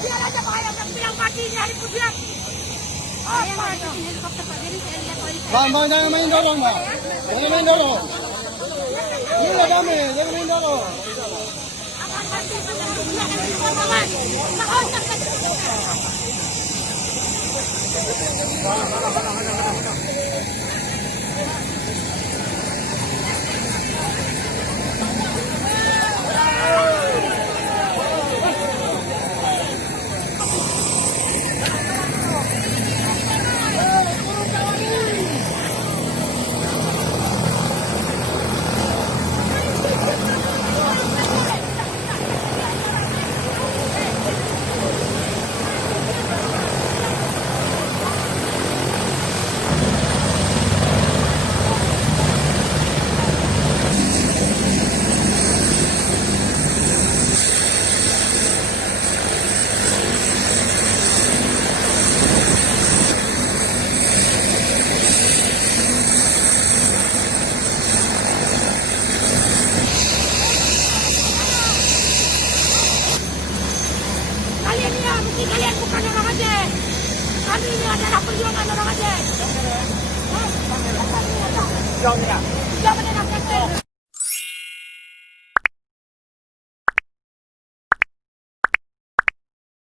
Biar aja Pak yang bilang matinya hari pujian. Apa itu helikopter Pak? Jadi saya lihat Bang, jangan main dorong, Bang. Jangan main dorong. Ini udah damai, jangan main dorong. akan mati dengan pujian dan pertolongan. Mohon terkait. Kalian ini mungkin kalian bukan orang Aceh. Kami ini adalah perjuangan orang Aceh. Jangan